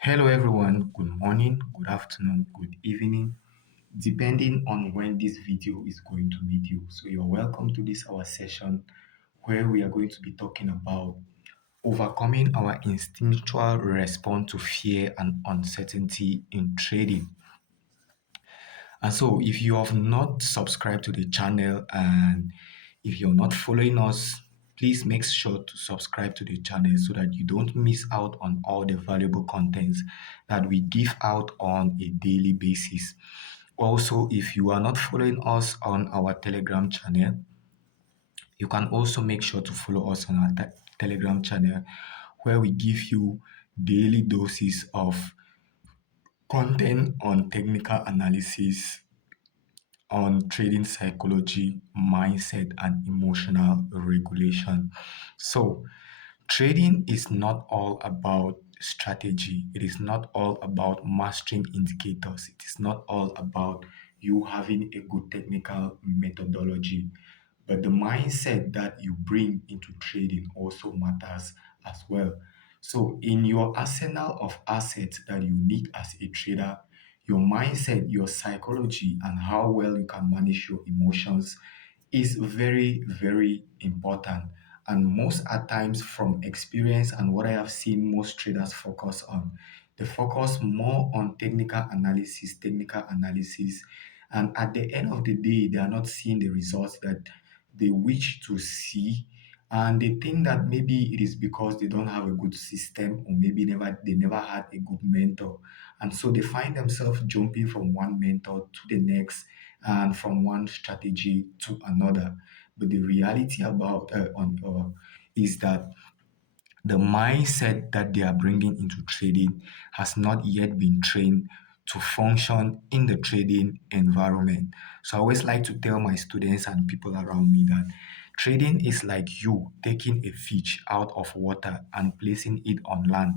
Hello, everyone. Good morning, good afternoon, good evening, depending on when this video is going to meet you. So, you're welcome to this our session where we are going to be talking about overcoming our instinctual response to fear and uncertainty in trading. And so, if you have not subscribed to the channel and if you're not following us, please make sure to subscribe to the channel so that you don't miss out on all the valuable contents that we give out on a daily basis. Also, if you are not following us on our Telegram channel, you can also make sure to follow us on our Telegram channel where we give you daily doses of content on technical analysis, on trading psychology, mindset, and emotional regulation. So, trading is not all about strategy. It is not all about mastering indicators. It is not all about you having a good technical methodology. But the mindset that you bring into trading also matters as well. So, in your arsenal of assets that you need as a trader, your mindset, your psychology, and how well you can manage your emotions is very, very important. And most at times, from experience and what I have seen most traders focus on, they focus more on technical analysis. And at the end of the day, they are not seeing the results that they wish to see, and they think that maybe it is because they don't have a good system, or maybe they never had a good mentor, and so they find themselves jumping from one mentor to the next and from one strategy to another. But the reality about is that the mindset that they are bringing into trading has not yet been trained to function in the trading environment. So I always like to tell my students and people around me that trading is like you taking a fish out of water and placing it on land,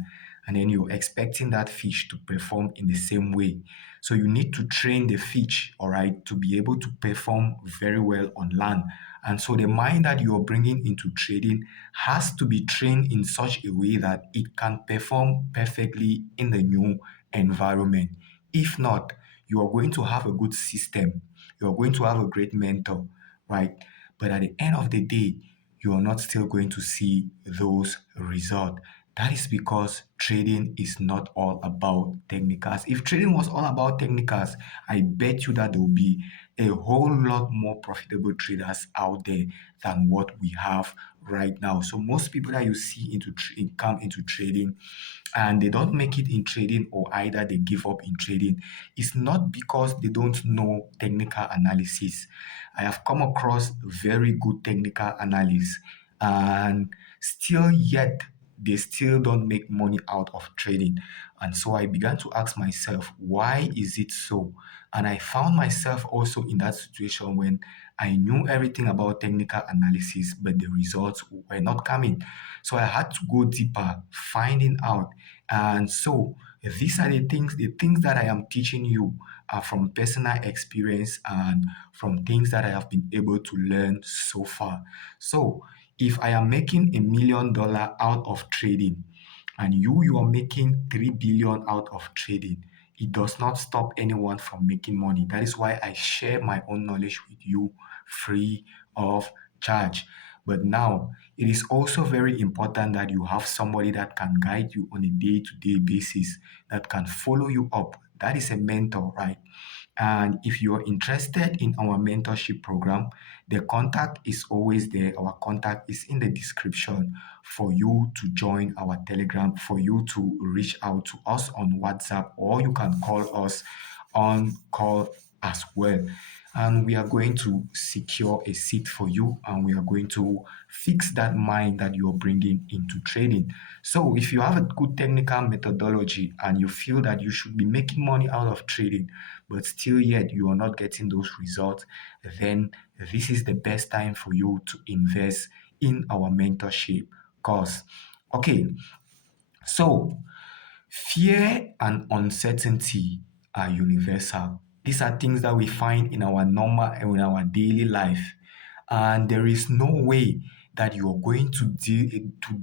and then you're expecting that fish to perform in the same way. So you need to train the fish, all right, to be able to perform very well on land. And so the mind that you're bringing into trading has to be trained in such a way that it can perform perfectly in the new environment. If not, you are going to have a good system, you're going to have a great mentor, right? But at the end of the day, you are not still going to see those results. That is because trading is not all about technicals. If trading was all about technicals, I bet you that there will be a whole lot more profitable traders out there than what we have right now. So most people that you see come into trading and they don't make it in trading, or either they give up in trading, it's not because they don't know technical analysis. I have come across very good technical analysts, and still yet they still don't make money out of trading. And so I began to ask myself, why is it so? And I found myself also in that situation when I knew everything about technical analysis, but the results were not coming. So I had to go deeper, finding out. And so these are the things that I am teaching you are from personal experience and from things that I have been able to learn so far. So if I am making $1 million out of trading, and you are making 3 billion out of trading, it does not stop anyone from making money. That is why I share my own knowledge with you free of charge. But now it is also very important that you have somebody that can guide you on a day-to-day basis, that can follow you up. That is a mentor, right? And if you're interested in our mentorship program, the contact is always there. Our contact is in the description for you to join our Telegram, for you to reach out to us on WhatsApp, or you can call us on call as well. And we are going to secure a seat for you, and we are going to fix that mind that you're bringing into trading. So if you have a good technical methodology and you feel that you should be making money out of trading, but still yet you are not getting those results, then this is the best time for you to invest in our mentorship course. Okay, so fear and uncertainty are universal. These are things that we find in our normal and in our daily life. And there is no way that you are going to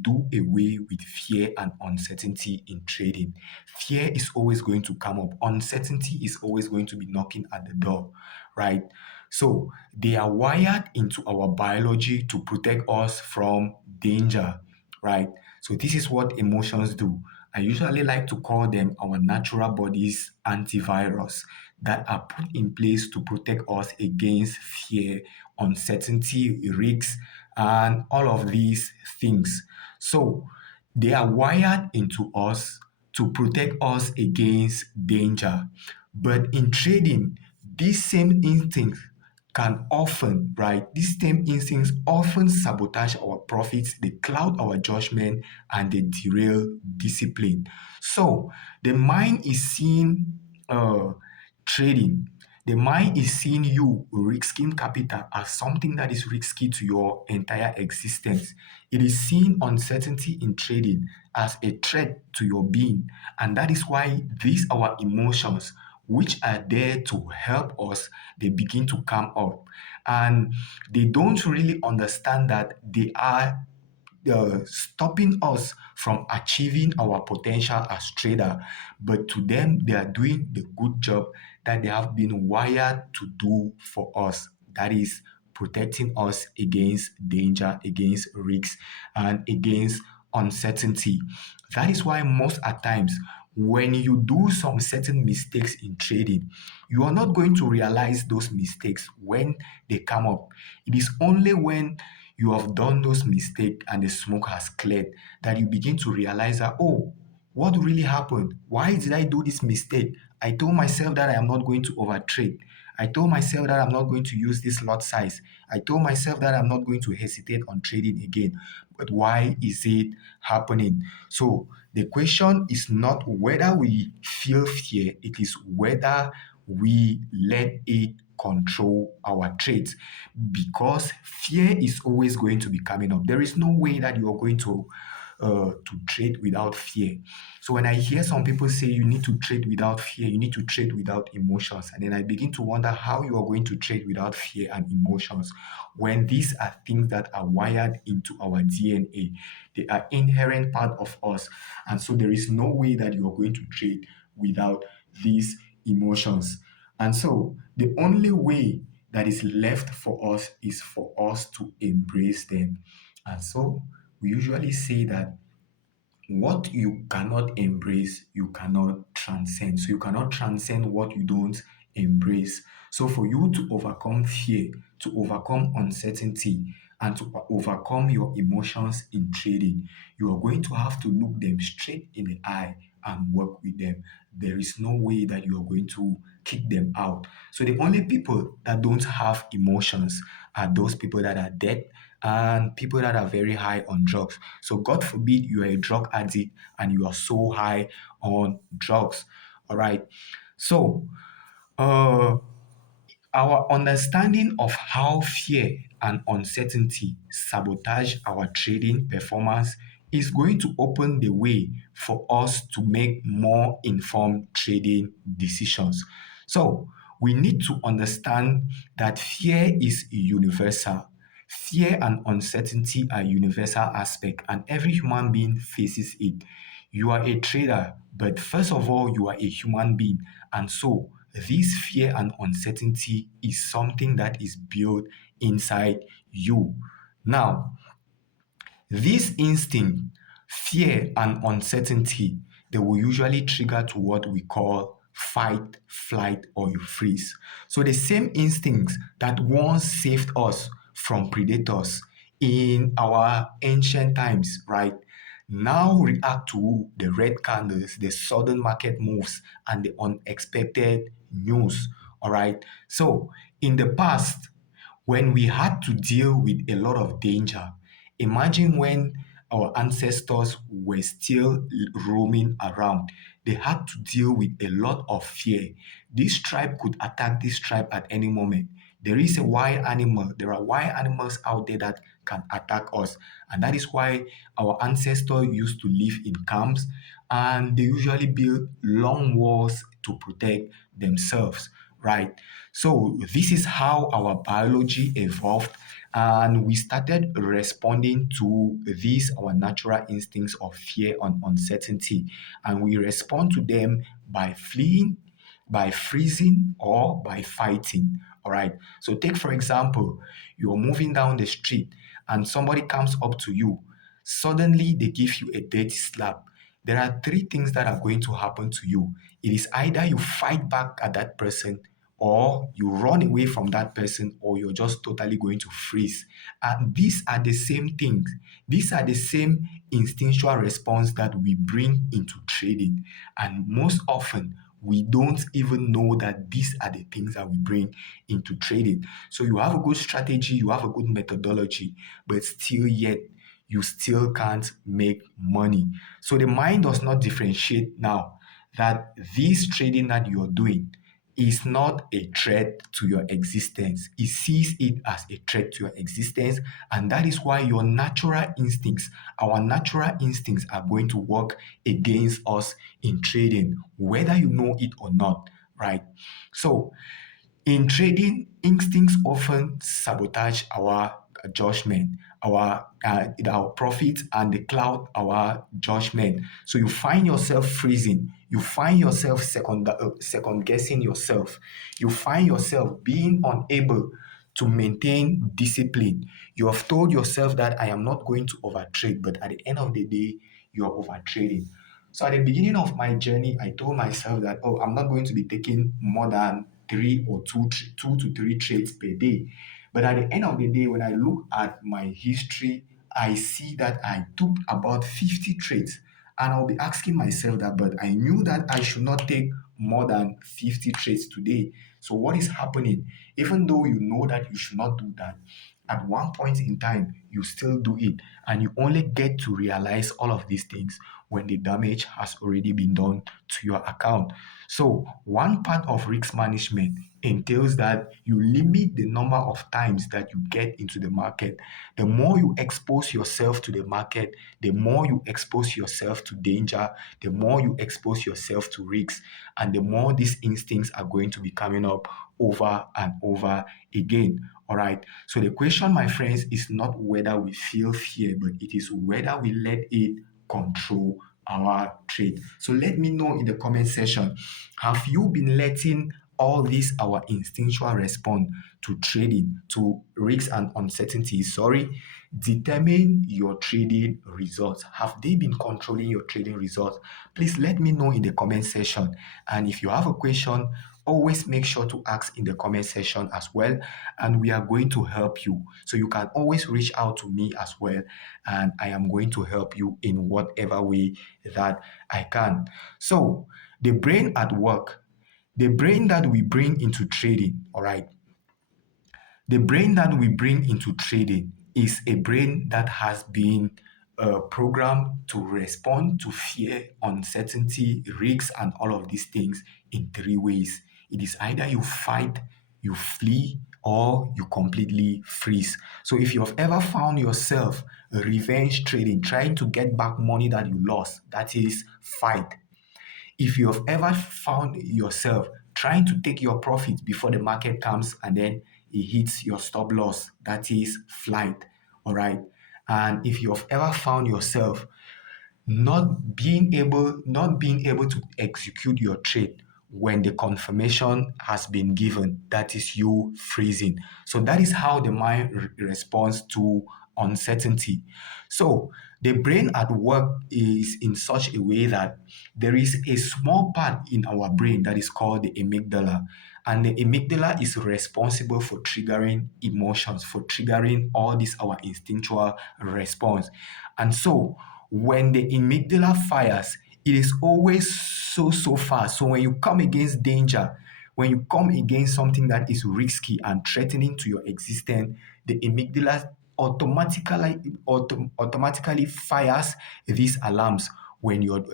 do away with fear and uncertainty in trading. Fear is always going to come up. Uncertainty is always going to be knocking at the door, right? So they are wired into our biology to protect us from danger, right? So this is what emotions do. I usually like to call them our natural body's antivirus that are put in place to protect us against fear, uncertainty, risks, and all of these things. So they are wired into us to protect us against danger. But in trading, these same instincts can often, right? These same instincts often sabotage our profits, they cloud our judgment, and they derail discipline. So the mind is seeing uh, trading. The mind is seeing you risking capital as something that is risky to your entire existence. It is seeing uncertainty in trading as a threat to your being. And that is why these our emotions, which are there to help us, they begin to come up. And they don't really understand that they are stopping us from achieving our potential as trader, but to them they are doing the good job that they have been wired to do for us, that is protecting us against danger, against risks, and against uncertainty. That is why most at times when you do some certain mistakes in trading, you are not going to realize those mistakes when they come up. It is only when you have done those mistakes and the smoke has cleared that you begin to realize that, oh, what really happened? Why did I do this mistake? I told myself that I am not going to overtrade. I told myself that I'm not going to use this lot size. I told myself that I'm not going to hesitate on trading again. But why is it happening? So the question is not whether we feel fear, it is whether we let it control our trades, because fear is always going to be coming up. There is no way that you are going to trade without fear. So when I hear some people say you need to trade without fear, you need to trade without emotions, and then I begin to wonder how you are going to trade without fear and emotions when these are things that are wired into our DNA. They are inherent part of us, and so there is no way that you are going to trade without these emotions. And so the only way that is left for us is for us to embrace them. And so we usually say that what you cannot embrace, you cannot transcend. So you cannot transcend what you don't embrace. So for you to overcome fear, to overcome uncertainty, and to overcome your emotions in trading, you are going to have to look them straight in the eye and work with them. There is no way that you are going to kick them out. So the only people that don't have emotions are those people that are dead and people that are very high on drugs. So God forbid you are a drug addict and you are so high on drugs. All right. So uh our understanding of how fear and uncertainty sabotage our trading performance is going to open the way for us to make more informed trading decisions. So, we need to understand that fear is universal. Fear and uncertainty are universal aspects, and every human being faces it. You are a trader, but first of all, you are a human being, and so this fear and uncertainty is something that is built inside you. Now, this instinct, fear, and uncertainty, they will usually trigger to what we call fight, flight, or you freeze. So the same instincts that once saved us from predators in our ancient times, right, now react to the red candles, the sudden market moves, and the unexpected news. All right. So in the past, when we had to deal with a lot of danger, imagine when our ancestors were still roaming around. They had to deal with a lot of fear. This tribe could attack this tribe at any moment. There is a wild animal. There are wild animals out there that can attack us. And that is why our ancestors used to live in camps and they usually build long walls to protect themselves. right? So this is how our biology evolved, and we started responding to these our natural instincts of fear and uncertainty, and we respond to them by fleeing, by freezing, or by fighting. All right. So take for example, you're moving down the street and somebody comes up to you. Suddenly they give you a dirty slap. There are three things that are going to happen to you. It is either you fight back at that person, or you run away from that person, or you're just totally going to freeze. And these are the same things. These are the same instinctual response that we bring into trading. And most often, we don't even know that these are the things that we bring into trading. So you have a good strategy, you have a good methodology, but still yet you still can't make money. So the mind does not differentiate now that this trading that you're doing is not a threat to your existence. It sees it as a threat to your existence, and that is why your natural instincts, our natural instincts, are going to work against us in trading, whether you know it or not, right? So in trading, instincts often sabotage our judgment, our profits, and they cloud our judgment. So you find yourself freezing. You find yourself second guessing yourself. You find yourself being unable to maintain discipline. You have told yourself that I am not going to overtrade, but at the end of the day, you are overtrading. So at the beginning of my journey, I told myself that, oh, I'm not going to be taking more than two to three trades per day. But at the end of the day, when I look at my history, I see that I took about 50 trades. And I'll be asking myself that, but I knew that I should not take more than 50 trades today. So what is happening? Even though you know that you should not do that, at one point in time, you still do it. And you only get to realize all of these things when the damage has already been done to your account. So, one part of risk management entails that you limit the number of times that you get into the market. The more you expose yourself to the market, the more you expose yourself to danger, the more you expose yourself to risks, and the more these instincts are going to be coming up over and over again. All right. So the question, my friends, is not whether we feel fear, but it is whether we let it control our trade. So let me know in the comment section, have you been letting all these our instinctual response to trading, to risks and uncertainties, determine your trading results? Have they been controlling your trading results? Please let me know in the comment section. And if you have a question, always make sure to ask in the comment section as well, and we are going to help you. So you can always reach out to me as well, and I am going to help you in whatever way that I can. So the brain at work, the brain that we bring into trading, all right, the brain that we bring into trading is a brain that has been programmed to respond to fear, uncertainty, risks, and all of these things in three ways. It is either you fight, you flee, or you completely freeze. So if you have ever found yourself revenge trading, trying to get back money that you lost, that is fight. If you have ever found yourself trying to take your profit before the market comes and then it hits your stop loss, that is flight. All right. And if you have ever found yourself not being able to execute your trade when the confirmation has been given, that is you freezing. So that is how the mind responds to uncertainty. So the brain at work is in such a way that there is a small part in our brain that is called the amygdala, and the amygdala is responsible for triggering emotions, for triggering all this our instinctual response. And so when the amygdala fires, it is always so fast. So when you come against danger, when you come against something that is risky and threatening to your existence, the amygdala automatically fires these alarms when you're,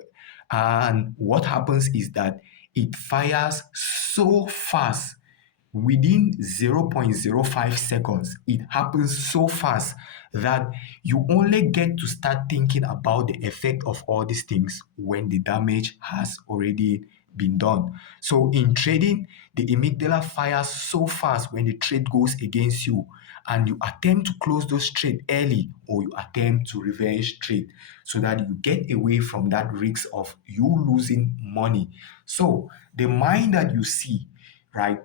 and what happens is that it fires so fast within 0.05 seconds. It happens so fast that you only get to start thinking about the effect of all these things when the damage has already been done. So in trading, the amygdala fires so fast when the trade goes against you, and you attempt to close those trade early, or you attempt to revenge trade so that you get away from that risk of you losing money. So the mind that you see, right,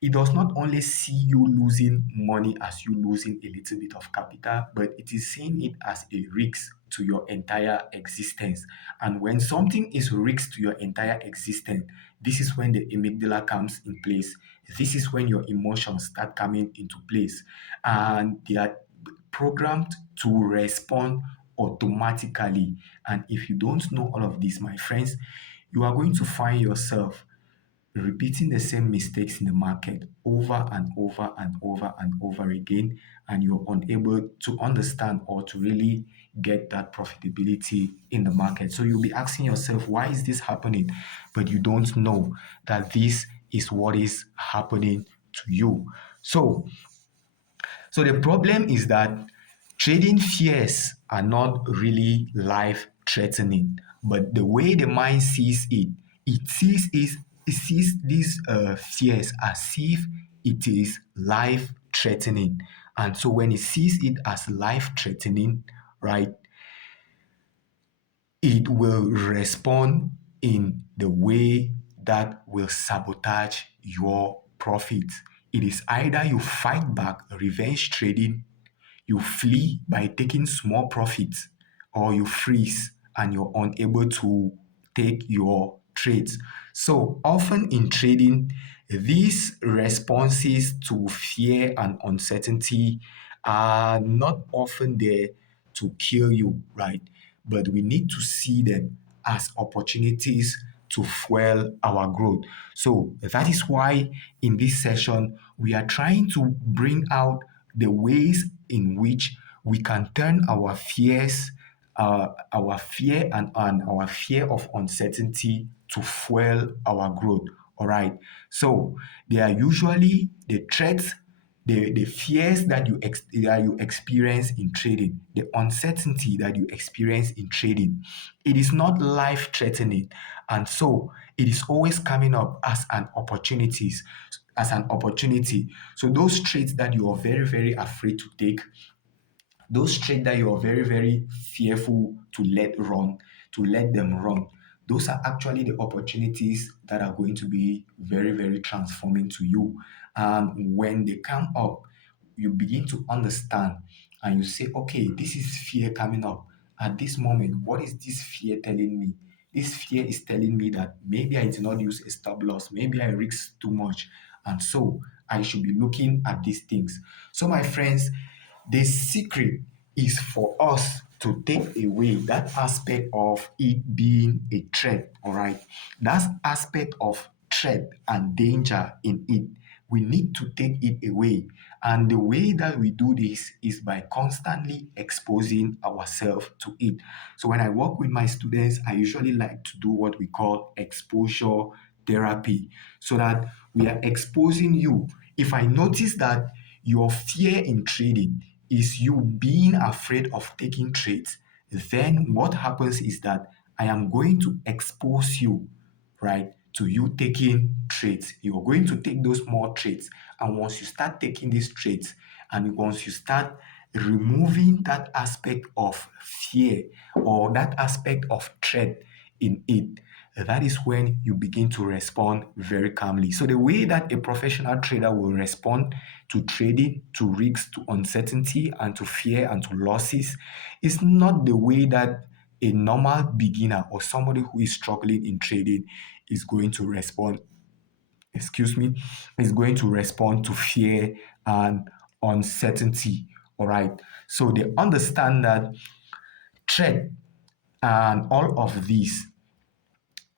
it does not only see you losing money as you losing a little bit of capital, but it is seeing it as a risk to your entire existence. And when something is risk to your entire existence, this is when the amygdala comes in place. This is when your emotions start coming into place, and they are programmed to respond automatically. And if you don't know all of this, my friends, you are going to find yourself repeating the same mistakes in the market over and over and over and over again, and you're unable to understand or to really get that profitability in the market. So you'll be asking yourself, why is this happening? But you don't know that this is what is happening to you. So the problem is that trading fears are not really life threatening, but the way the mind sees it, it sees these fears as if it is life threatening. And so when it sees it as life threatening, right, it will respond in the way that will sabotage your profits. It is either you fight back, revenge trading, you flee by taking small profits, or you freeze and you're unable to take your trades. So often in trading, these responses to fear and uncertainty are not often there to kill you, right? But we need to see them as opportunities to fuel our growth. So that is why in this session, we are trying to bring out the ways in which we can turn our fears, our fear and our fear of uncertainty to fuel our growth. All right. So they are usually the threats, the fears that that you experience in trading, the uncertainty that you experience in trading. It is not life threatening, and so it is always coming up as an opportunity. So those traits that you are very, very afraid to take, those traits that you are very, very fearful to let them run, those are actually the opportunities that are going to be very, very transforming to you. And when they come up, you begin to understand, and you say, okay, this is fear coming up at this moment. What is this fear telling me? This fear is telling me that maybe I did not use a stop loss, maybe I risked too much, and so I should be looking at these things. So, my friends, the secret is for us to take away that aspect of it being a threat, all right? That aspect of threat and danger in it. We need to take it away. And the way that we do this is by constantly exposing ourselves to it. So when I work with my students, I usually like to do what we call exposure therapy, so that we are exposing you. If I notice that your fear in trading is you being afraid of taking trades, then what happens is that I am going to expose you, right, to you taking trades. You're going to take those more trades. And once you start taking these trades, and once you start removing that aspect of fear or that aspect of threat in it, that is when you begin to respond very calmly. So the way that a professional trader will respond to trading, to risks, to uncertainty, and to fear and to losses is not the way that a normal beginner or somebody who is struggling in trading is going to respond. Excuse me, is going to respond to fear and uncertainty. All right. So they understand that threat and all of these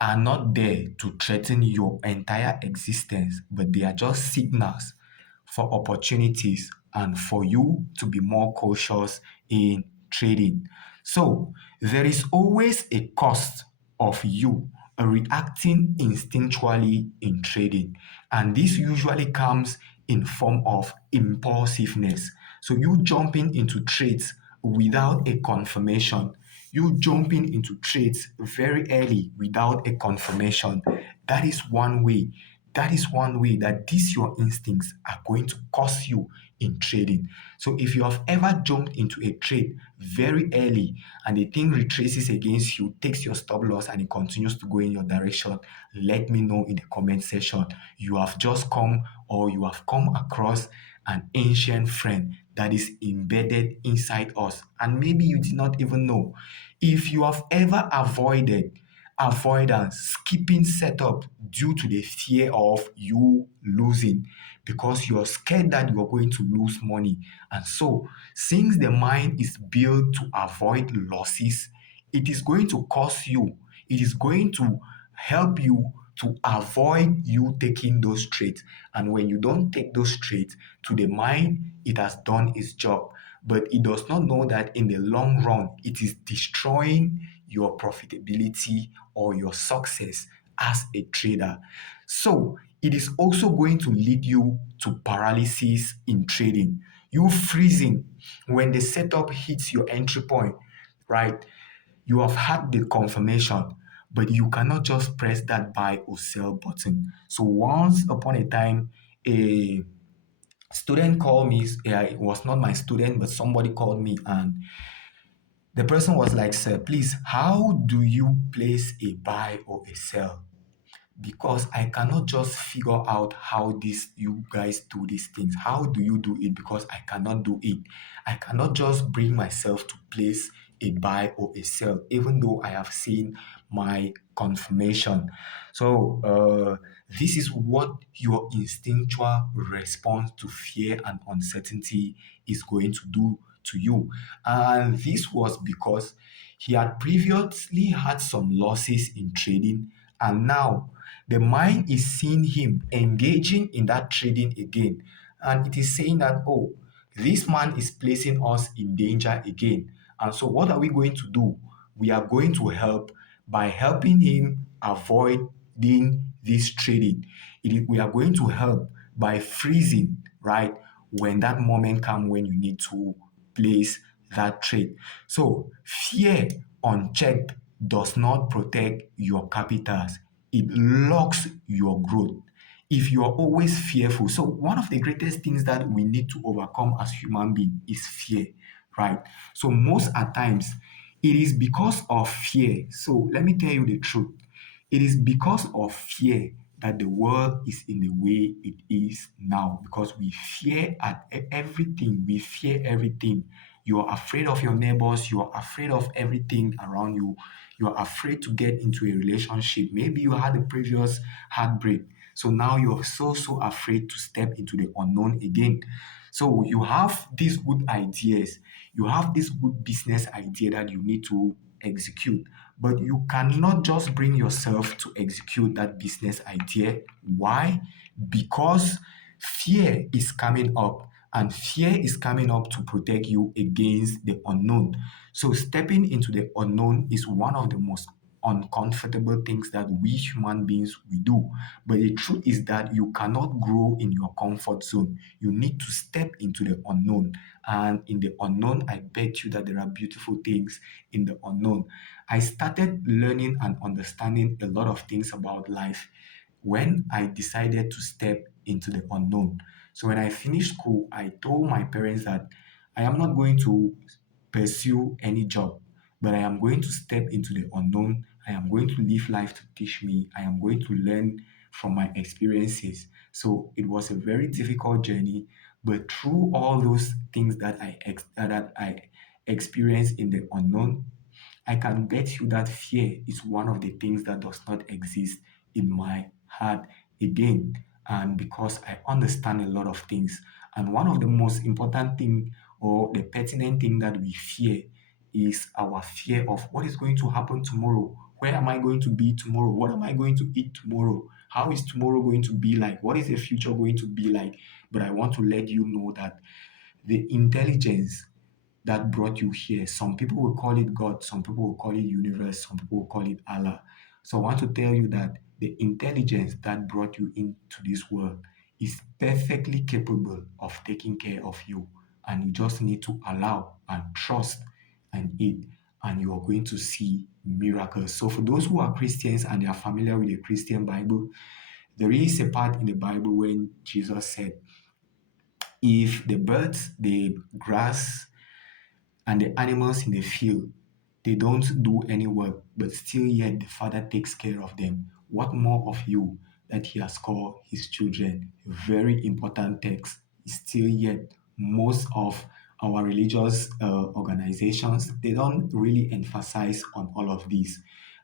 are not there to threaten your entire existence, but they are just signals for opportunities and for you to be more cautious in trading. So there is always a cost of you reacting instinctually in trading, and this usually comes in form of impulsiveness. So you jumping into trades without a confirmation, You jumping into trades very early without a confirmation. That is one way. That is one way that these your instincts are going to cost you in trading. So if you have ever jumped into a trade very early and the thing retraces against you, takes your stop loss and it continues to go in your direction, let me know in the comment section. You have just come or you have come across an ancient friend that is embedded inside us and maybe you did not even know. If you have ever avoided avoidance, skipping setup due to the fear of you losing because you're scared that you're going to lose money. And so, since the mind is built to avoid losses, it is going to cost you, it is going to help you to avoid you taking those trades. And when you don't take those trades, to the mind, it has done its job. But it does not know that in the long run, it is destroying your profitability or your success as a trader. So it is also going to lead you to paralysis in trading. You freezing when the setup hits your entry point, right? You have had the confirmation, but you cannot just press that buy or sell button. So once upon a time, a student called me. It was not my student, but somebody called me, and the person was like, "Sir, please, how do you place a buy or a sell? Because I cannot just figure out how this you guys do these things. How do you do it? Because I cannot do it. I cannot just bring myself to place a buy or a sell, even though I have seen my confirmation." So this is what your instinctual response to fear and uncertainty is going to do to you. And this was because he had previously had some losses in trading, and now the mind is seeing him engaging in that trading again. And it is saying that, oh, this man is placing us in danger again. And so, what are we going to do? We are going to help by helping him avoid doing this trading. We are going to help by freezing, right? When that moment comes when you need to place that trade. So, fear unchecked does not protect your capitals, it locks your growth. If you are always fearful, so one of the greatest things that we need to overcome as human beings is fear, right? So most at times it is because of fear. So let me tell you the truth. It is because of fear that the world is in the way it is now, because we fear at everything. We fear everything. You are afraid of your neighbors. You are afraid of everything around you. You are afraid to get into a relationship. Maybe you had a previous heartbreak. So now you're so afraid to step into the unknown again. So you have these good ideas. You have this good business idea that you need to execute, but you cannot just bring yourself to execute that business idea. Why? Because fear is coming up, and fear is coming up to protect you against the unknown. So stepping into the unknown is one of the most uncomfortable things that we human beings we do. But the truth is that you cannot grow in your comfort zone. You need to step into the unknown. And in the unknown, I bet you that there are beautiful things in the unknown. I started learning and understanding a lot of things about life when I decided to step into the unknown. So when I finished school, I told my parents that I am not going to pursue any job, but I am going to step into the unknown. I am going to live life to teach me. I am going to learn from my experiences. So it was a very difficult journey, but through all those things that I experienced in the unknown, I can bet you that fear is one of the things that does not exist in my heart again. And because I understand a lot of things, and one of the most important thing or the pertinent thing that we fear is our fear of what is going to happen tomorrow. Where am I going to be tomorrow? What am I going to eat tomorrow? How is tomorrow going to be like? What is the future going to be like? But I want to let you know that the intelligence that brought you here. Some people will call it God, some people will call it universe, some people will call it Allah. So I want to tell you that the intelligence that brought you into this world is perfectly capable of taking care of you. And you just need to allow and trust and it. and you are going to see miracles. So, for those who are Christians and they are familiar with the Christian Bible, there is a part in the Bible when Jesus said, if the birds, the grass, and the animals in the field, they don't do any work, but still yet the Father takes care of them. What more of you that He has called His children? A very important text. Still yet, most of our religious organizations, they don't really emphasize on all of this.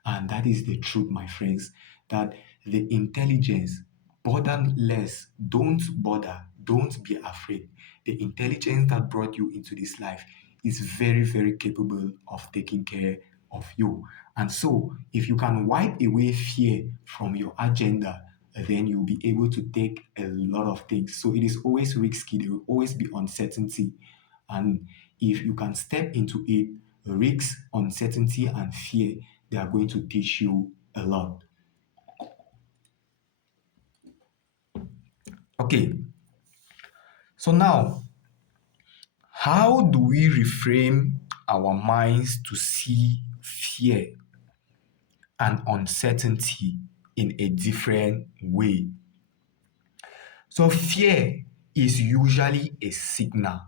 And that is the truth, my friends, that the intelligence, bother less, don't bother, don't be afraid. The intelligence that brought you into this life is very, very capable of taking care of you. And so, if you can wipe away fear from your agenda, then you'll be able to take a lot of things. So, it is always risky, there will always be uncertainty. And if you can step into it, risk, uncertainty, and fear, they are going to teach you a lot. Okay, so now, how do we reframe our minds to see fear and uncertainty in a different way? So, fear is usually a signal.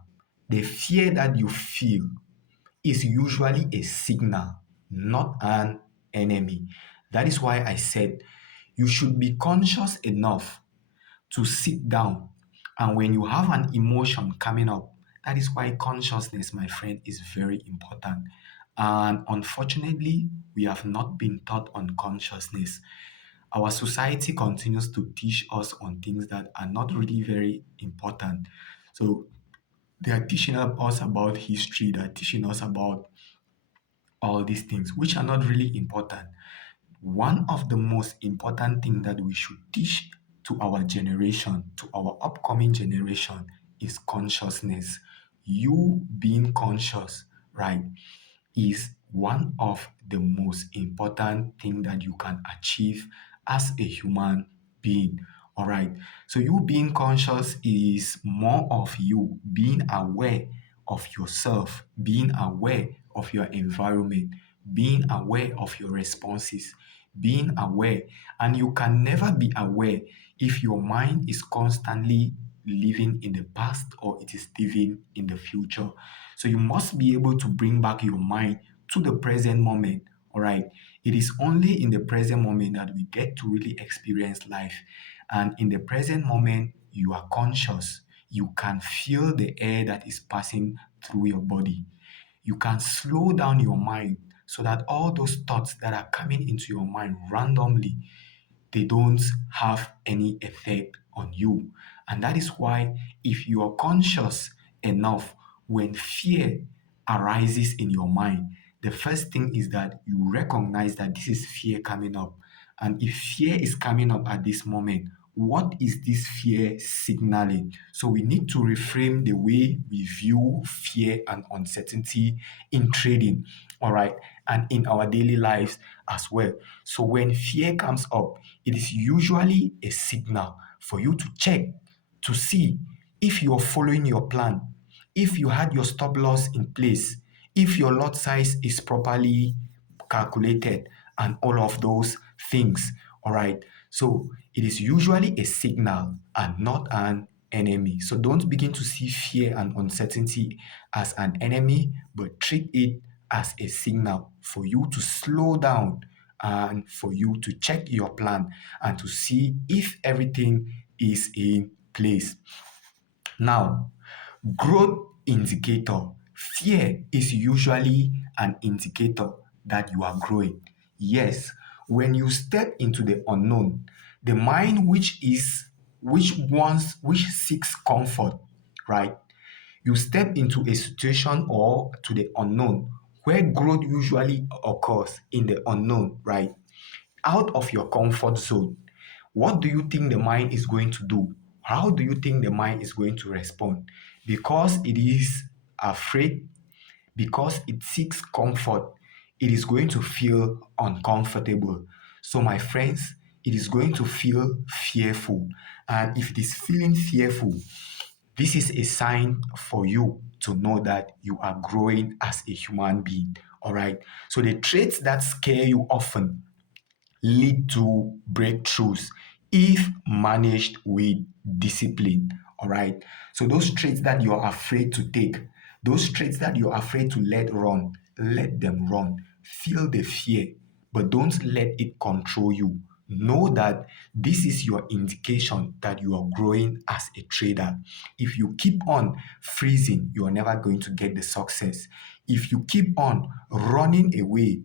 The fear that you feel is usually a signal, not an enemy. That is why I said you should be conscious enough to sit down. And when you have an emotion coming up, that is why consciousness, my friend, is very important. And unfortunately, we have not been taught on consciousness. Our society continues to teach us on things that are not really very important. So they are teaching us about history, they are teaching us about all these things, which are not really important. One of the most important things that we should teach to our generation, to our upcoming generation, is consciousness. You being conscious, right, is one of the most important thing that you can achieve as a human being. All right. So you being conscious is more of you being aware of yourself, being aware of your environment, being aware of your responses, being aware. And you can never be aware if your mind is constantly living in the past or it is living in the future. So you must be able to bring back your mind to the present moment. All right. It is only in the present moment that we get to really experience life. And in the present moment, you are conscious. You can feel the air that is passing through your body. You can slow down your mind so that all those thoughts that are coming into your mind randomly, they don't have any effect on you. And that is why, if you are conscious enough when fear arises in your mind, the first thing is that you recognize that this is fear coming up. And if fear is coming up at this moment, what is this fear signaling? So we need to reframe the way we view fear and uncertainty in trading, all right, and in our daily lives as well. So when fear comes up, it is usually a signal for you to check to see if you're following your plan, if you had your stop loss in place, if your lot size is properly calculated, and all of those things. All right. So it is usually a signal and not an enemy. So don't begin to see fear and uncertainty as an enemy, but treat it as a signal for you to slow down and for you to check your plan and to see if everything is in place. Now, growth indicator. Fear is usually an indicator that you are growing. Yes, when you step into the unknown, the mind which seeks comfort, right? You step into a situation or to the unknown where growth usually occurs in the unknown, right? Out of your comfort zone. What do you think the mind is going to do? How do you think the mind is going to respond? Because it is afraid, because it seeks comfort, it is going to feel uncomfortable. So, my friends, it is going to feel fearful. And if it is feeling fearful, this is a sign for you to know that you are growing as a human being. All right. So the traits that scare you often lead to breakthroughs if managed with discipline. All right. So those traits that you're afraid to take, those traits that you're afraid to let them run. Feel the fear, but don't let it control you. Know that this is your indication that you are growing as a trader. If you keep on freezing, you are never going to get the success. If you keep on running away,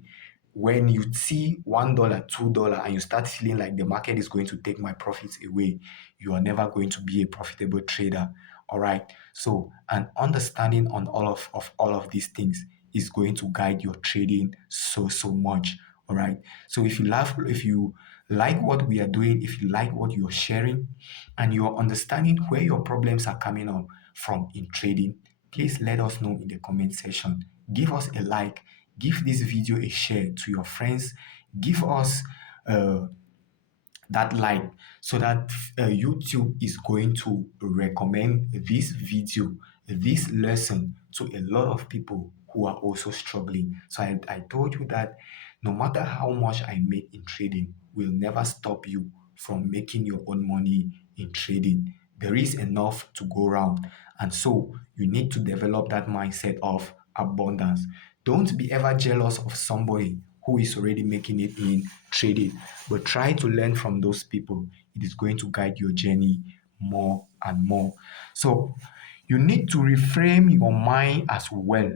when you see $1, $2, and you start feeling like the market is going to take my profits away, you are never going to be a profitable trader. All right. So an understanding on all of these things is going to guide your trading so much. All right. So if you like what we are doing, if you like what you're sharing, and you're understanding where your problems are coming on from in trading, please let us know in the comment section. Give us a like, give this video a share to your friends, give us uh, that like, so that YouTube is going to recommend this video, this lesson to a lot of people who are also struggling. So I told you that no matter how much I make in trading will never stop you from making your own money in trading. There is enough to go around. And so you need to develop that mindset of abundance. Don't be ever jealous of somebody who is already making it in trading, but try to learn from those people. It is going to guide your journey more and more. So you need to reframe your mind as well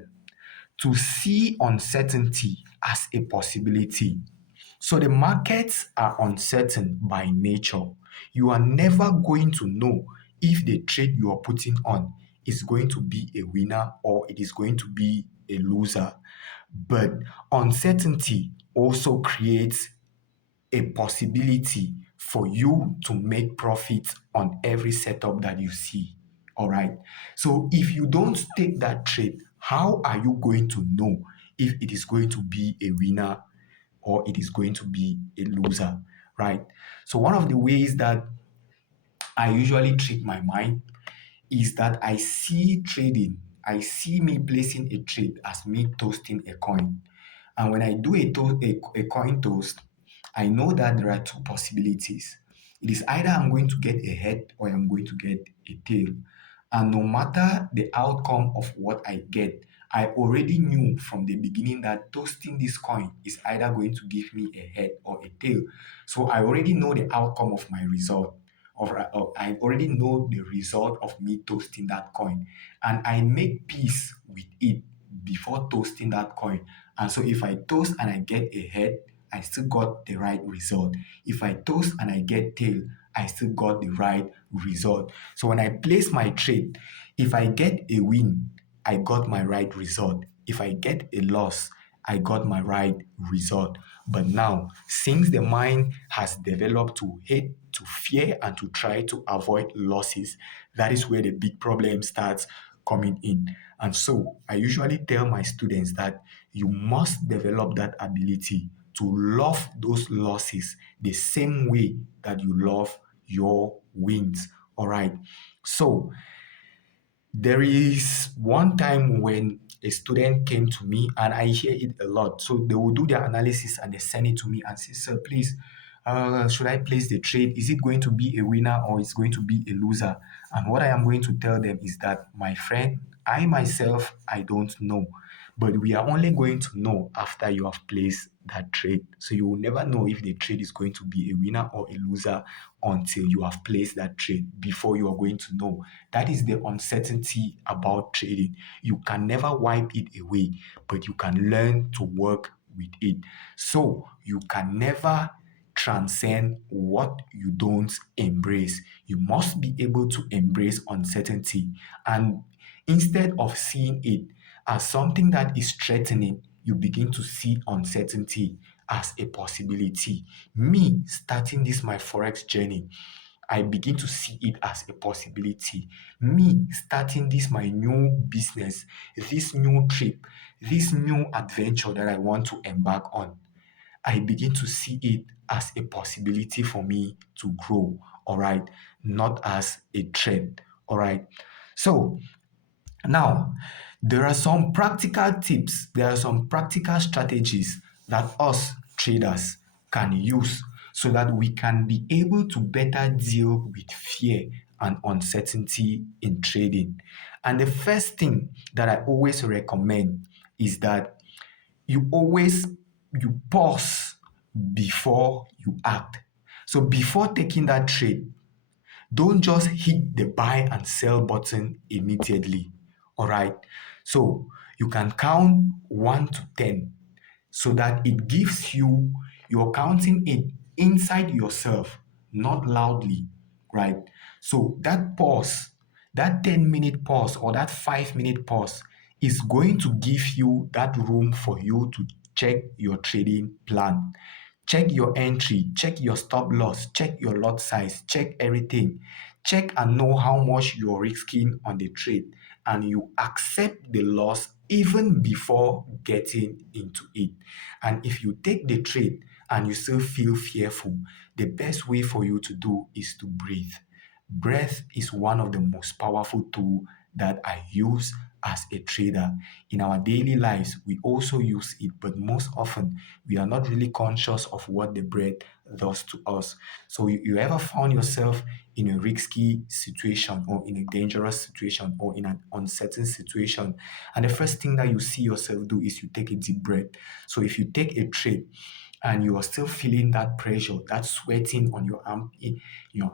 to see uncertainty as a possibility. So the markets are uncertain by nature. You are never going to know if the trade you are putting on is going to be a winner or it is going to be a loser. But uncertainty also creates a possibility for you to make profits on every setup that you see. All right. So if you don't take that trade, how are you going to know if it is going to be a winner or it is going to be a loser? Right. So one of the ways that I usually treat my mind is that I see trading, I see me placing a trade as me toasting a coin. And when I do a coin toast, I know that there are two possibilities. It is either I'm going to get a head or I'm going to get a tail. And no matter the outcome of what I get, I already knew from the beginning that toasting this coin is either going to give me a head or a tail. So I already know the outcome of my result. I already know the result of me toasting that coin. And I make peace with it before toasting that coin. And so if I toast and I get a head, I still got the right result. If I toast and I get tail, I still got the right result. So when I place my trade, if I get a win, I got my right result. If I get a loss, I got my right result. But now, since the mind has developed to hate, to fear, and to try to avoid losses, that is where the big problem starts coming in. And so I usually tell my students that you must develop that ability to love those losses the same way that you love your wins. All right. So there is one time when a student came to me, and I hear it a lot. So they will do their analysis and they send it to me and say, "Sir, please, should I place the trade? Is it going to be a winner or it's going to be a loser?" And what I am going to tell them is that, my friend, I myself, I don't know. But we are only going to know after you have placed that trade. So you will never know if the trade is going to be a winner or a loser until you have placed that trade. Before you are going to know. That is the uncertainty about trading. You can never wipe it away, but you can learn to work with it. So you can never transcend what you don't embrace. You must be able to embrace uncertainty. And instead of seeing it as something that is threatening, you begin to see uncertainty as a possibility. Me starting this my Forex journey, I begin to see it as a possibility. Me starting this my new business, this new trip, this new adventure that I want to embark on, I begin to see it as a possibility for me to grow, all right, not as a trend, all right. So Now, there are some practical tips, there are some practical strategies that us traders can use so that we can be able to better deal with fear and uncertainty in trading. And the first thing that I always recommend is that you pause before you act. So before taking that trade, don't just hit the buy and sell button immediately. All right. So you can count 1 to 10 so that it gives you, you're counting it inside yourself, not loudly. Right. So that pause, that 10-minute pause or that 5-minute pause is going to give you that room for you to check your trading plan. Check your entry, check your stop loss, check your lot size, check everything. Check and know how much you're risking on the trade, and you accept the loss even before getting into it. And if you take the trade and you still feel fearful, the best way for you to do is to breathe. Breath is one of the most powerful tools that I use as a trader. In our daily lives, we also use it, but most often we are not really conscious of what the breath does to us. So you ever found yourself in a risky situation or in a dangerous situation or in an uncertain situation, and the first thing that you see yourself do is you take a deep breath. So if you take a trade and you are still feeling that pressure, that sweating on your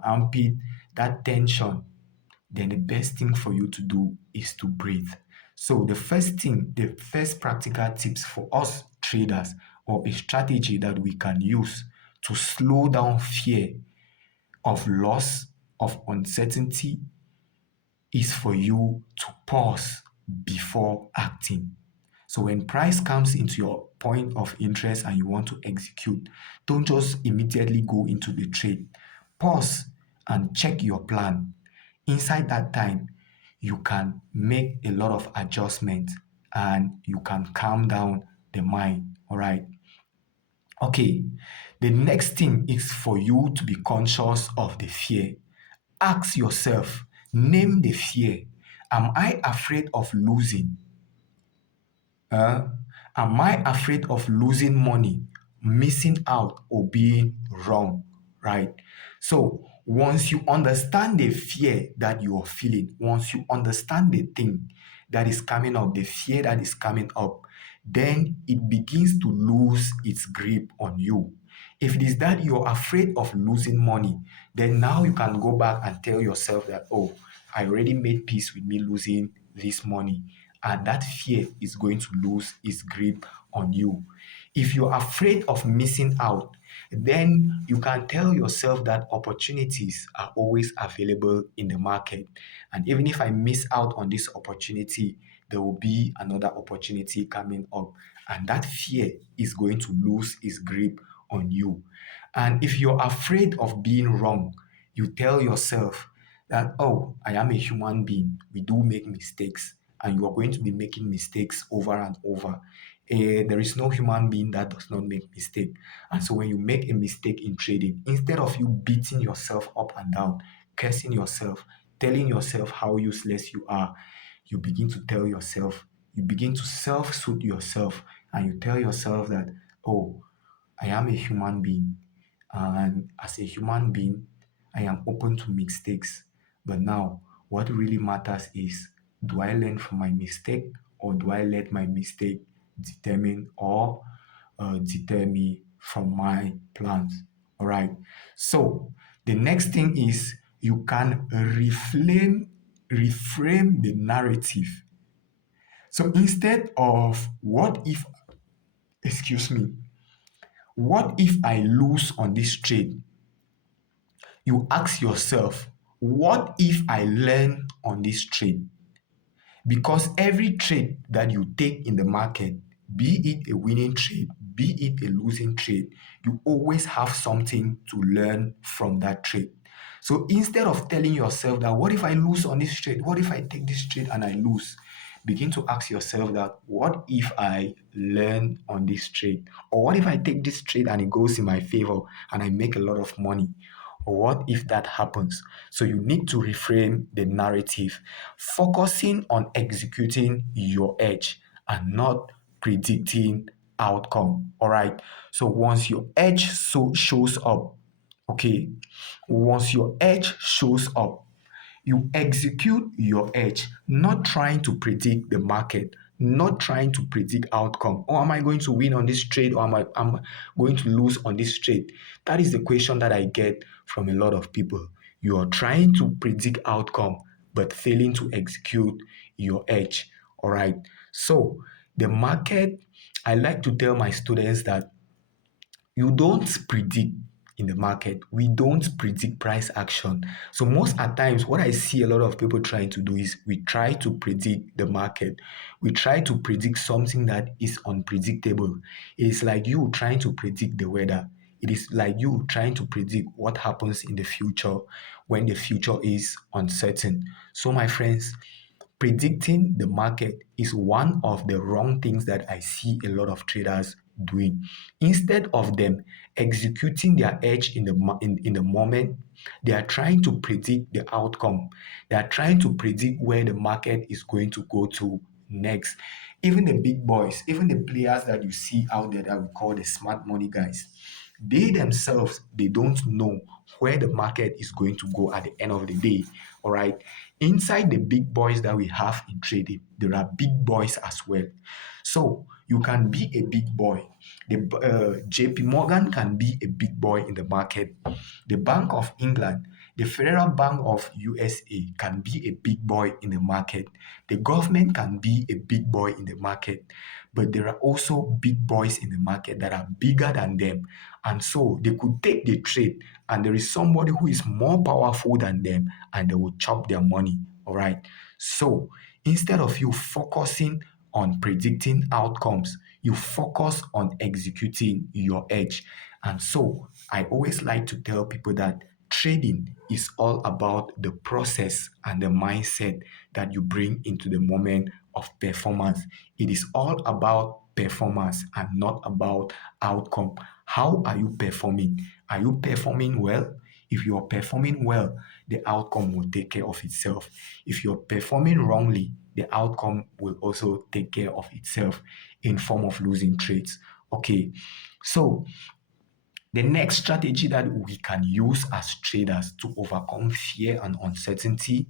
armpit, that tension, then the best thing for you to do is to breathe. So the first practical tips for us traders, or a strategy that we can use to slow down fear of loss, of uncertainty, is for you to pause before acting. So when price comes into your point of interest and you want to execute, don't just immediately go into the trade. Pause and check your plan. Inside that time, you can make a lot of adjustments and you can calm down the mind. All right. Okay. The next thing is for you to be conscious of the fear. Ask yourself, name the fear. Am I afraid of losing? Uh, am I afraid of losing money, missing out, or being wrong? Right? So, once you understand the fear that you are feeling, once you understand the thing that is coming up, the fear that is coming up, then it begins to lose its grip on you. If it is that you're afraid of losing money, then now you can go back and tell yourself that, oh, I already made peace with me losing this money. And that fear is going to lose its grip on you. If you're afraid of missing out, then you can tell yourself that opportunities are always available in the market. And even if I miss out on this opportunity, there will be another opportunity coming up. And that fear is going to lose its grip on you. And if you're afraid of being wrong, you tell yourself that, oh, I am a human being. We do make mistakes, and you are going to be making mistakes over and over. There is no human being that does not make mistake. And so when you make a mistake in trading, instead of you beating yourself up and down, cursing yourself, telling yourself how useless you are, you begin to tell yourself, you begin to self-soothe yourself, and you tell yourself that, oh, I am a human being. And as a human being, I am open to mistakes. But now, what really matters is, do I learn from my mistake, or do I let my mistake determine or deter me from my plans? All right. So the next thing is you can reframe the narrative. So instead of excuse me, what if I lose on this trade? You ask yourself, what if I learn on this trade? Because every trade that you take in the market, be it a winning trade, be it a losing trade, you always have something to learn from that trade. So instead of telling yourself that, what if I lose on this trade? What if I take this trade and I lose? Begin to ask yourself that, what if I learn on this trade? Or what if I take this trade and it goes in my favor and I make a lot of money? What if that happens? So you need to reframe the narrative, focusing on executing your edge and not predicting outcome. All right. So once your edge shows up, okay, once your edge shows up, you execute your edge, not trying to predict the market, not trying to predict outcome. Or am I going to win on this trade, or am I going to lose on this trade? That is the question that I get from a lot of people. You are trying to predict outcome, but failing to execute your edge. All right. So the market, I like to tell my students that you don't predict in the market. We don't predict price action. So most at times, what I see a lot of people trying to do is we try to predict the market. We try to predict something that is unpredictable. It is like you trying to predict the weather. It is like you trying to predict what happens in the future when the future is uncertain. So my friends, predicting the market is one of the wrong things that I see a lot of traders doing. Instead of them executing their edge in the moment, they are trying to predict the outcome. They are trying to predict where the market is going to go to next. Even the big boys, even the players that you see out there that we call the smart money guys, they themselves, they don't know where the market is going to go at the end of the day. All right. Inside the big boys that we have in trading, there are big boys as well. So you can be a big boy. The JP Morgan can be a big boy in the market. The Bank of England, the Federal Bank of USA can be a big boy in the market. The government can be a big boy in the market. But there are also big boys in the market that are bigger than them. And so they could take the trade, and there is somebody who is more powerful than them, and they will chop their money. All right. So instead of you focusing on predicting outcomes, you focus on executing your edge. And so I always like to tell people that trading is all about the process and the mindset that you bring into the moment of performance. It is all about performance and not about outcome. How are you performing? Are you performing well? If you are performing well, the outcome will take care of itself. If you're performing wrongly, the outcome will also take care of itself in form of losing trades. Okay, so the next strategy that we can use as traders to overcome fear and uncertainty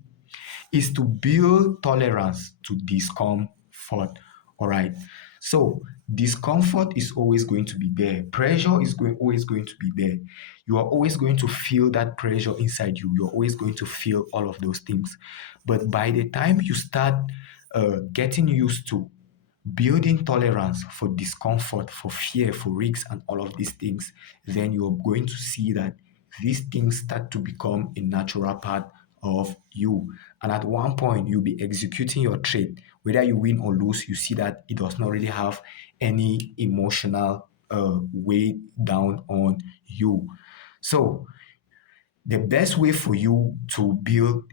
is to build tolerance to discomfort. All right. So discomfort is always going to be there. Pressure is always going to be there. You are always going to feel that pressure inside you. You're always going to feel all of those things. But by the time you start getting used to building tolerance for discomfort, for fear, for risks, and all of these things, then you're going to see that these things start to become a natural part of you. And at one point, you'll be executing your trade. Whether you win or lose, you see that it does not really have any emotional weight down on you. So the best way for you to build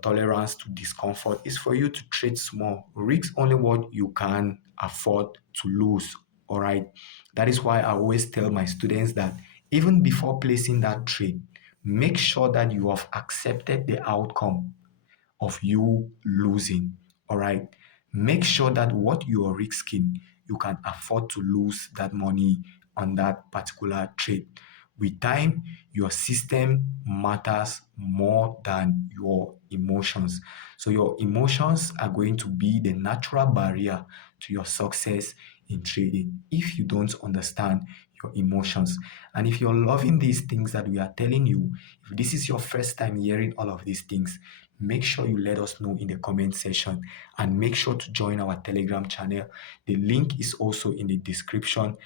tolerance to discomfort is for you to trade small. Risk only what you can afford to lose. All right. That is why I always tell my students that even before placing that trade, make sure that you have accepted the outcome of you losing. All right. Make sure that what you are risking, you can afford to lose that money on that particular trade. With time, your system matters more than your emotions. So, your emotions are going to be the natural barrier to your success in trading if you don't understand your emotions. And if you're loving these things that we are telling you, if this is your first time hearing all of these things, make sure you let us know in the comment section, and make sure to join our Telegram channel. The link is also in the description,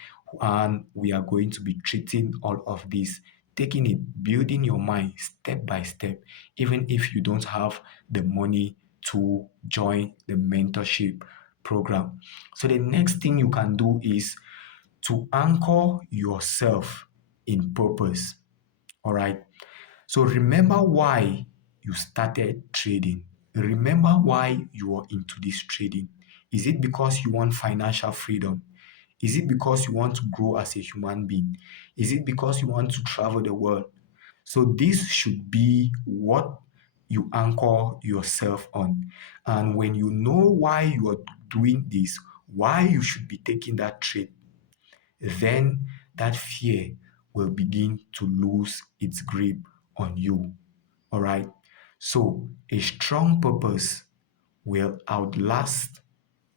and we are going to be treating all of this, taking it, building your mind step by step, even if you don't have the money to join the mentorship program. So the next thing you can do is to anchor yourself in purpose. All right. So remember why you started trading. Remember why you are into this trading. Is it because you want financial freedom? Is it because you want to grow as a human being? Is it because you want to travel the world? So this should be what you anchor yourself on. And when you know why you are doing this, why you should be taking that trade, then that fear will begin to lose its grip on you. All right. So a strong purpose will outlast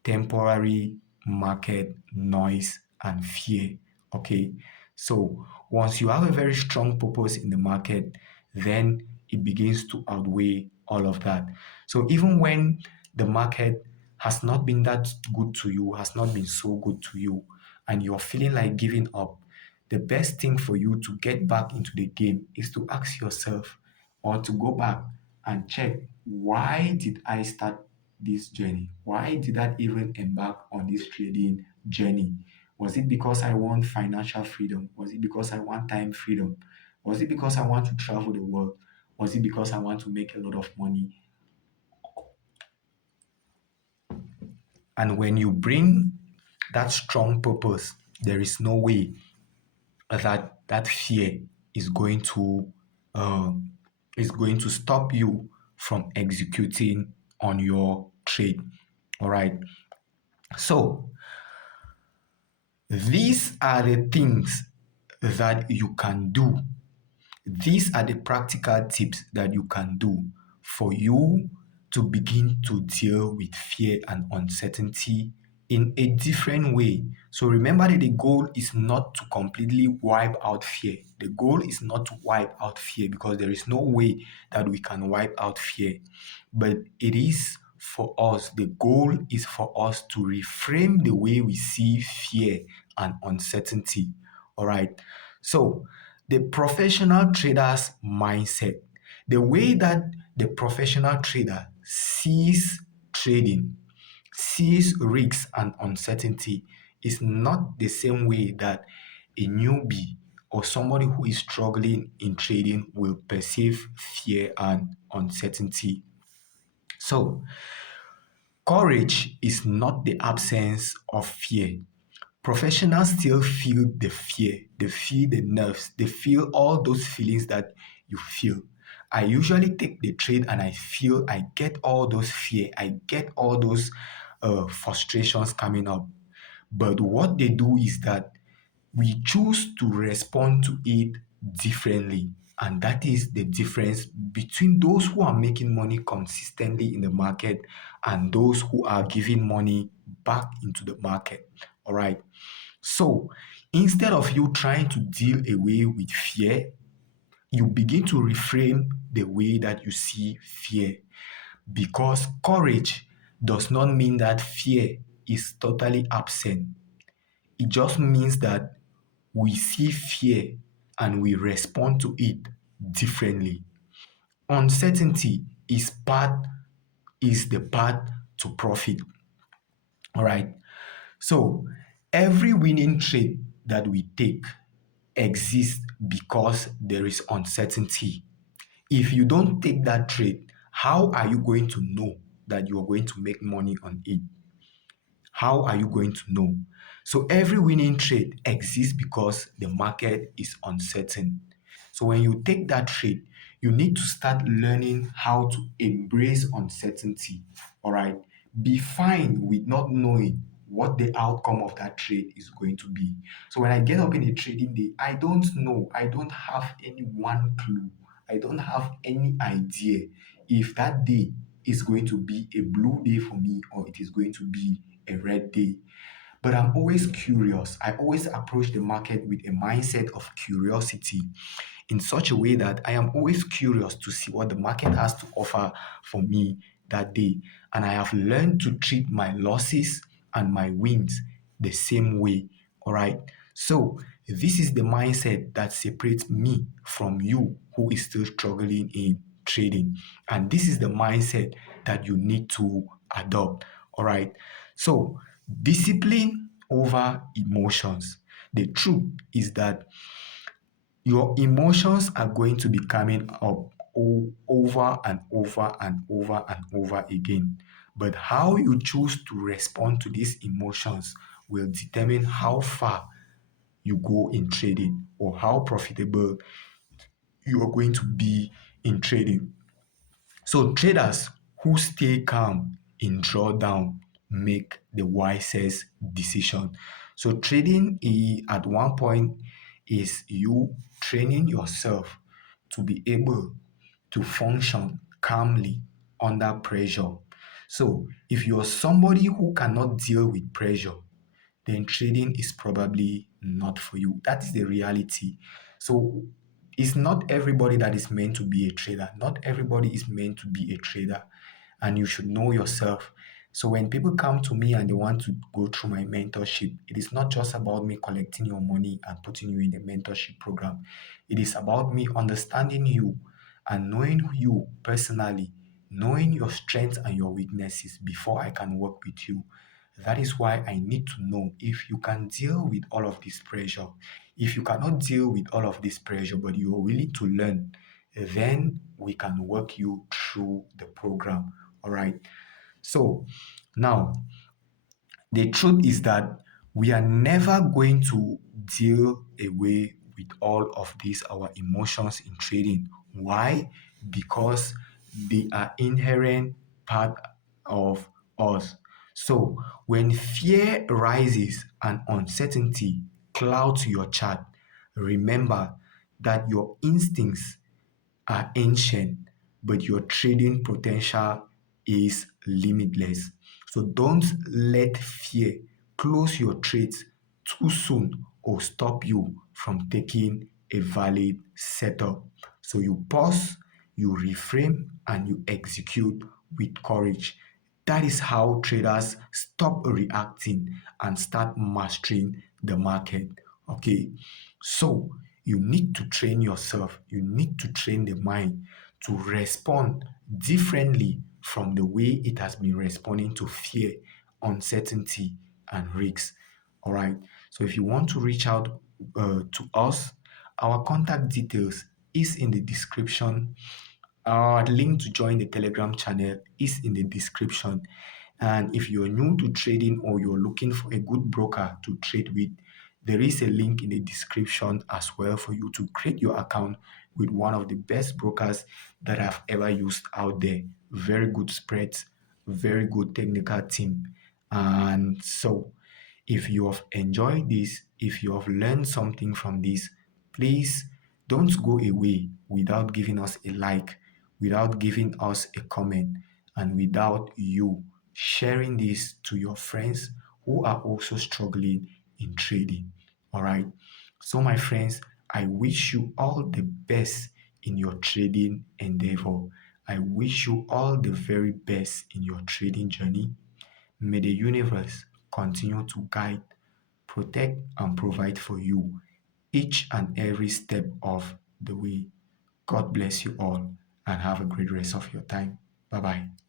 temporary market noise and fear. Okay. So once you have a very strong purpose in the market, then it begins to outweigh all of that. So even when the market has not been that good to you, has not been so good to you, and you're feeling like giving up, the best thing for you to get back into the game is to ask yourself, or to go back and check, why did I start this journey? Why did I even embark on this trading journey? Was it because I want financial freedom? Was it because I want time freedom? Was it because I want to travel the world? Was it because I want to make a lot of money? And when you bring that strong purpose, there is no way that fear is going to uh, stop you from executing on your trade. All right. So these are the things that you can do. These are the practical tips that you can do for you to begin to deal with fear and uncertainty in a different way. So remember that the goal is not to completely wipe out fear. The goal is not to wipe out fear, because there is no way that we can wipe out fear. But it is for us, the goal is for us to reframe the way we see fear and uncertainty. All right. So the professional trader's mindset, the way that the professional trader sees trading, sees risks and uncertainty, is not the same way that a newbie or somebody who is struggling in trading will perceive fear and uncertainty. So, courage is not the absence of fear. Professionals still feel the fear, they feel the nerves, they feel all those feelings that you feel. I usually take the trade and I feel I get all those fear, I get all those frustrations coming up. But what they do is that we choose to respond to it differently. And that is the difference between those who are making money consistently in the market and those who are giving money back into the market. All right. So instead of you trying to deal away with fear, you begin to reframe the way that you see fear, because courage does not mean that fear is totally absent. It just means that we see fear and we respond to it differently. Uncertainty is the path to profit. All right. So every winning trade that we take exists because there is uncertainty. If you don't take that trade, how are you going to know that you are going to make money on it? How are you going to know? So every winning trade exists because the market is uncertain. So when you take that trade, you need to start learning how to embrace uncertainty. All right. Be fine with not knowing what the outcome of that trade is going to be. So when I get up in a trading day, I don't know. I don't have any one clue. I don't have any idea if that day is going to be a blue day for me or it is going to be a red day. But I'm always curious. I always approach the market with a mindset of curiosity, in such a way that I am always curious to see what the market has to offer for me that day. And I have learned to treat my losses and my wins the same way. All right. So, this is the mindset that separates me from you who is still struggling in trading. And this is the mindset that you need to adopt. All right. So, discipline over emotions. The truth is that your emotions are going to be coming up over and over and over and over again. But how you choose to respond to these emotions will determine how far you go in trading or how profitable you are going to be in trading. So traders who stay calm in drawdown make the wisest decision. So trading at one point is you training yourself to be able to function calmly under pressure. So if you're somebody who cannot deal with pressure, then trading is probably not for you. That is the reality. So it's not everybody that is meant to be a trader. Not everybody is meant to be a trader. And you should know yourself. So when people come to me and they want to go through my mentorship, it is not just about me collecting your money and putting you in the mentorship program. It is about me understanding you and knowing you personally, knowing your strengths and your weaknesses before I can work with you. That is why I need to know if you can deal with all of this pressure. If you cannot deal with all of this pressure, but you are willing to learn, then we can work you through the program. All right. So now the truth is that we are never going to deal away with all of these our emotions in trading. Why? Because they are inherent part of us. So when fear rises and uncertainty clouds your chart, remember that your instincts are ancient, but your trading potential is limitless. So don't let fear close your trades too soon or stop you from taking a valid setup. So you pause, you reframe, and you execute with courage. That is how traders stop reacting and start mastering the market. Okay, so you need to train yourself, you need to train the mind to respond differently from the way it has been responding to fear, uncertainty, and risks. All right, so if you want to reach out to us, our contact details is in the description. Our link to join the Telegram channel is in the description. And if you're new to trading or you're looking for a good broker to trade with, there is a link in the description as well for you to create your account with one of the best brokers that I've ever used out there. Very good spreads, very good technical team. And so, if you have enjoyed this, if you have learned something from this, please don't go away without giving us a like, without giving us a comment, and without you sharing this to your friends who are also struggling in trading. All right. So, my friends, I wish you all the best in your trading endeavor. I wish you all the very best in your trading journey. May the universe continue to guide, protect, and provide for you each and every step of the way. God bless you all and have a great rest of your time. Bye bye.